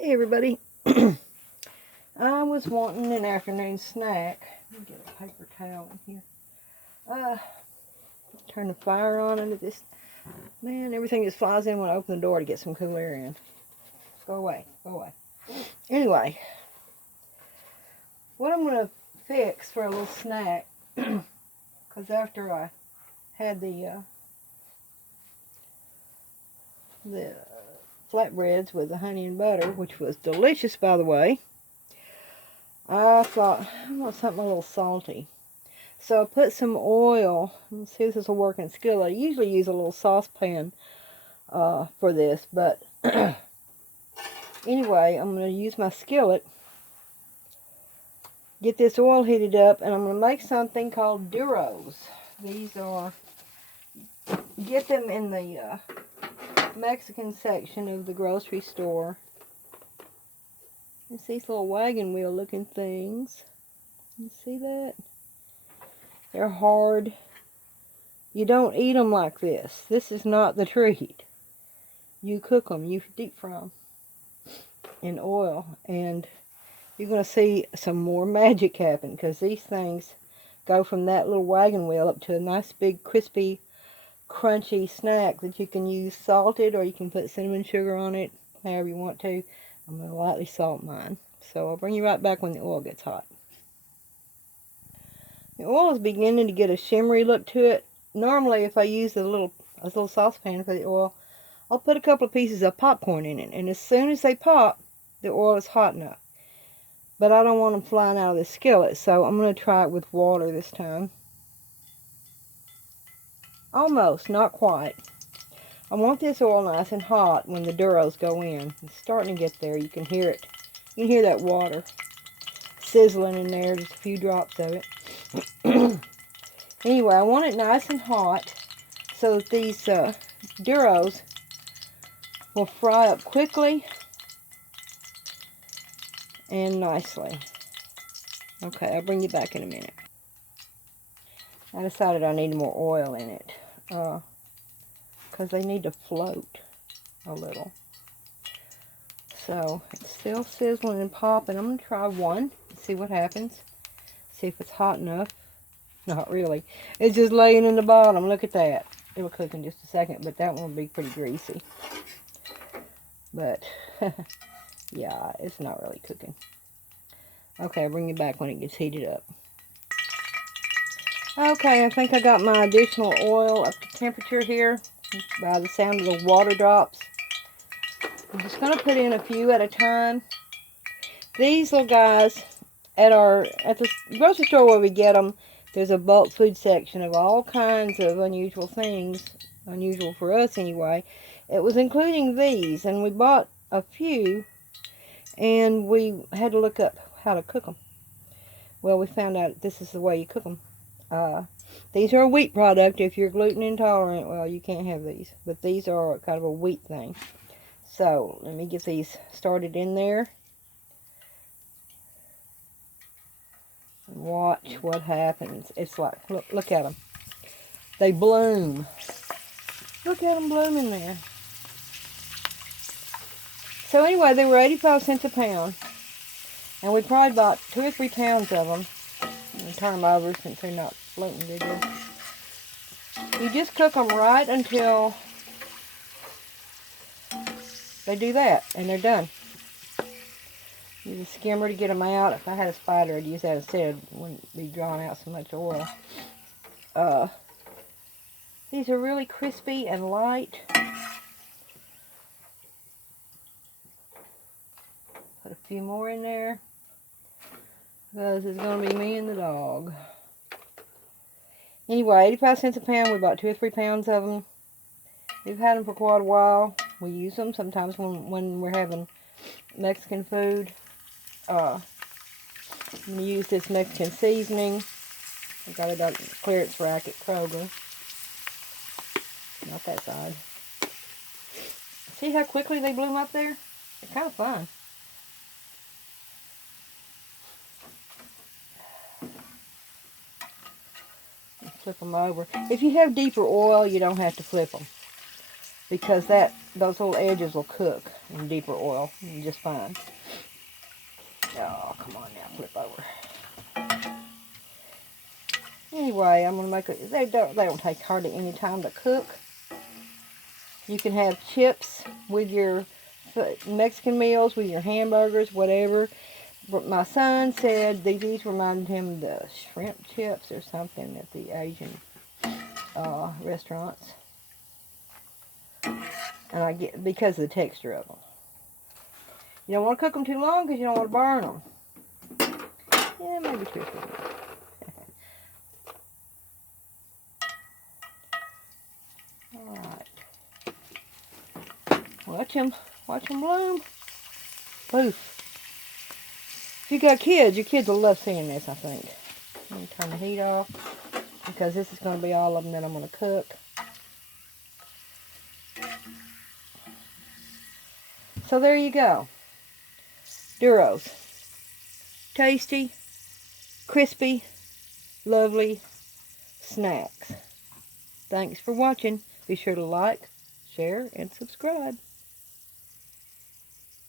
Hey everybody, I was wanting an afternoon snack. Let me get a paper towel in here. Turn the fire on and it just, man, everything just flies in when I open the door to get some cool air in. Go away, go away. Anyway, what I'm going to fix for a little snack, because after I had the flatbreads with the honey and butter, which was delicious by the way, I thought, I want something a little salty. So I put some oil. Let's see if this will work in skillet. I usually use a little saucepan for this, but anyway, I'm going to use my skillet. Get this oil heated up, and I'm going to make something called Duros. These are, get them in the Mexican section of the grocery store. It's these little wagon wheel looking things. You see that? They're hard. You don't eat them like this. This is not the treat. You cook them. You deep fry them in oil. And you're going to see some more magic happen. Because these things go from that little wagon wheel up to a nice big crispy crunchy snack that you can use salted, or you can put cinnamon sugar on it. However you want to. I'm going to lightly salt mine. So I'll bring you right back when the oil gets hot. The oil is beginning to get a shimmery look to it. Normally, if I use a little saucepan for the oil, I'll put a couple of pieces of popcorn in it. And as soon as they pop, the oil is hot enough. But I don't want them flying out of the skillet, so I'm going to try it with water this time. Almost, not quite. I want this oil nice and hot when the Duros go in. It's starting to get there. You can hear it. You can hear that water sizzling in there, just a few drops of it. Anyway, I want it nice and hot so that these Duros will fry up quickly and nicely. Okay, I'll bring you back in a minute. I decided I needed more oil in it because they need to float a little. So it's still sizzling and popping. I'm going to try one and see what happens. See if it's hot enough. Not really. It's just laying in the bottom. Look at that. It'll cook in just a second, but that one will be pretty greasy. But, yeah, it's not really cooking. Okay, I'll bring you back when it gets heated up. Okay, I think I got my additional oil up to temperature here by the sound of the water drops. I'm just going to put in a few at a time. These little guys, at the grocery store where we get them, there's a bulk food section of all kinds of unusual things, unusual for us anyway. It was including these, and we bought a few, and we had to look up how to cook them. Well, we found out this is the way you cook them. These are a wheat product. If you're gluten intolerant, well, you can't have these. But these are kind of a wheat thing. So, let me get these started in there. Watch what happens. It's like, look at them. They bloom. Look at them blooming there. So anyway, they were 85 cents a pound. And we probably bought 2 or 3 pounds of them. And turn them over since they're not floating very good. You just cook them right until they do that. And they're done. Use a skimmer to get them out. If I had a spider, I'd use that instead. It wouldn't be drawing out so much oil. These are really crispy and light. Put a few more in there. Because it's going to be me and the dog. Anyway, 85 cents a pound. We bought 2 or 3 pounds of them. We've had them for quite a while. We use them sometimes when we're having Mexican food. I'm going to use this Mexican seasoning. I got it at the clearance rack at Kroger. Not that side. See how quickly they bloom up there? They're kind of fun. Flip them over. If you have deeper oil, you don't have to flip them. because those little edges will cook in deeper oil just fine. Oh, come on now, flip over. Anyway, I'm gonna make it. They don't take hardly any time to cook. You can have chips with your Mexican meals, with your hamburgers, whatever. But my son said these reminded him of the shrimp chips or something at the Asian restaurants. And I get because of the texture of them. You don't want to cook them too long because you don't want to burn them. Yeah, maybe 2 or 3 minutes. Alright. Watch them bloom. Poof. If you got kids, your kids will love seeing this, I think. Let me turn the heat off because this is going to be all of them that I'm going to cook. So there you go. Duros. Tasty, crispy, lovely snacks. Thanks for watching. Be sure to like, share, and subscribe.